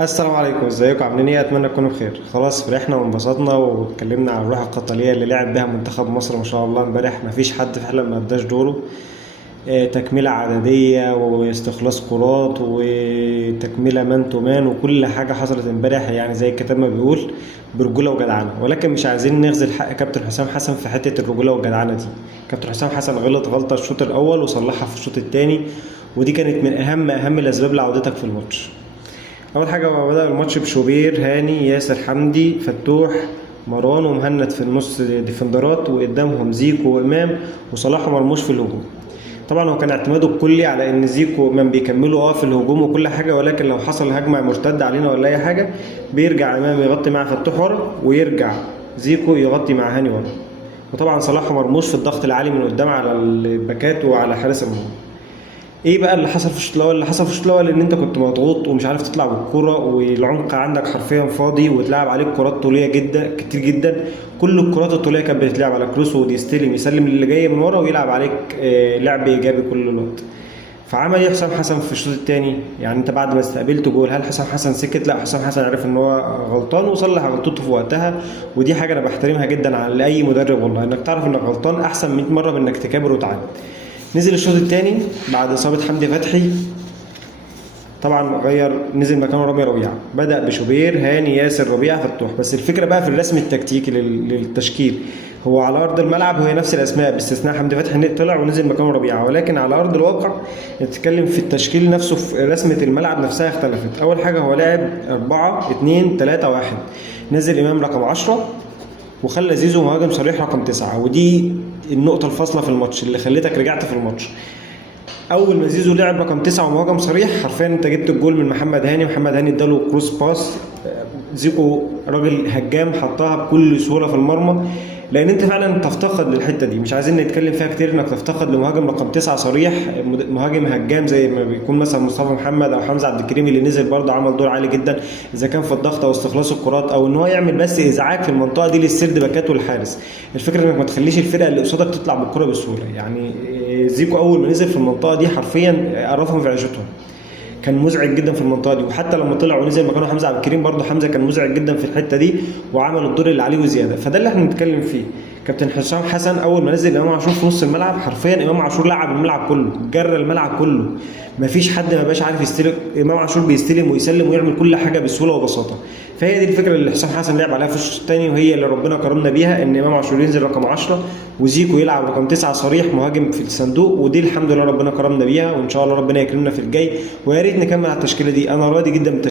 السلام عليكم، ازيكم؟ عاملين ايه؟ اتمنى تكونوا بخير. خلاص فرحنا وانبسطنا واتكلمنا عن الروح القتاليه اللي لعب بها منتخب مصر ما شاء الله امبارح. مفيش حد فعلا ما اداش دوره. تكمله عدديه واستخلاص كرات وتكمله مان تو مان وكل حاجه حصلت امبارح، يعني زي الكتاب ما بيقول برجوله وجدعنه. ولكن مش عايزين نغزل حق كابتن حسام حسن في حته الرجوله والجدعنه دي. كابتن حسام حسن غلط غلطه الشوط الاول وصلحها في الشوط الثاني، ودي كانت من اهم الاسباب لعودتك في الماتش. اول حاجه هو بدأ الماتش بشوبير، هاني، ياسر حمدي، فتوح، مروان ومهند في النص ديفندرات، وقدامهم زيكو وامام وصلاح ومرموش في الهجوم. طبعا هو كان اعتماده الكلي على ان زيكو وامام بيكملوا في الهجوم وكل حاجه، ولكن لو حصل هجمه مرتده علينا ولا اي حاجه بيرجع امام يغطي مع فتوح ورا، ويرجع زيكو يغطي مع هاني ورا. وطبعا صلاح ومرموش في الضغط العالي من قدام على الباكات وعلى حارس المرمى. ايه بقى اللي حصل في الشوط الاول؟ اللي حصل في الشوط الاول ان انت كنت مضغوط ومش عارف تطلع بالكوره، والعمق عندك حرفيا فاضي، واتلعب عليك كرات طوليه جدا كتير جدا. كل الكرات الطوليه كانت بتتلعب على كروس، ويستلم يسلم للي جاي من ورا ويلعب عليك لعب ايجابي كل الوقت. فعمل ايه حسام حسن في الشوط الثاني؟ يعني انت بعد ما استقبلت جول، هل حسام حسن سكت؟ لا، حسام حسن عرف ان هو غلطان وصلح غلطته في وقتها. ودي حاجه انا بحترمها جدا على اي مدرب والله، انك تعرف انك غلطان احسن 100 مره من انك تكابر وتعاند. نزل الشوط الثاني بعد اصابه حمدي فتحي، طبعا نزل مكانه رامي ربيعه، بدا بشوبير، هاني، ياسر، ربيعه، فتوح. بس الفكره بقى في الرسم التكتيكي للتشكيل. هو على ارض الملعب هي نفس الاسماء باستثناء حمدي فتحي طلع ونزل مكانه ربيعه، ولكن على ارض الواقع نتكلم في التشكيل نفسه، في رسمه الملعب نفسها اختلفت. اول حاجه هو لعب 4-2-3-1، نزل امام رقم 10 وخلى زيزو مهاجم صريح رقم 9، ودي النقطة الفاصلة في الماتش اللي خلتك رجعت في الماتش. أول ما زيزو لعب رقم 9 ومهاجم صريح، حرفيا أنت جبت الجول من محمد هاني. محمد هاني اداله كروس باس، زيكو راجل هجام حطها بكل سهولة في المرمى. لان انت فعلا تفتقد للحته دي، مش عايزين نتكلم فيها كتير، انك تفتقد لمهاجم رقم 9 صريح، مهاجم هجام زي ما بيكون مثلا مصطفى محمد او حمزه عبد الكريم اللي نزل برضه عمل دور عالي جدا، اذا كان في الضغط او استخلاص الكرات او ان هو يعمل بس ازعاج في المنطقه دي للسرد باكات والحارس. الفكره انك ما تخليش الفرقه اللي قصادك تطلع بالكره بسهوله. يعني زيكو اول ما نزل في المنطقه دي حرفيا قرفهم في عيشتهم، كان مزعج جدا في المنطقه دي. وحتى لما طلع ونزل مكانه حمزه عبد الكريم، برضه حمزه كان مزعج جدا في الحته دي وعمل الدور اللي عليه وزياده. فده اللي احنا بنتكلم فيه. كابتن حسام حسن اول ما نزل امام عاشور في نص الملعب، حرفيا امام عاشور لعب الملعب كله، جرى الملعب كله، مفيش حد ما بقاش عارف يستلم. امام عاشور بيستلم ويسلم ويعمل كل حاجه بسهوله وبساطه. فهي دي الفكره اللي حسام حسن لعب عليها في الشوط الثاني، وهي اللي ربنا كرمنا بيها، ان امام عاشور ينزل رقم 10 وزيكو يلعب رقم 9 صريح مهاجم في الصندوق. ودي الحمد لله ربنا كرمنا بيها، وان شاء الله ربنا يكرمنا في الجاي، ويا ريت نكمل على التشكيله دي. انا راضي جدا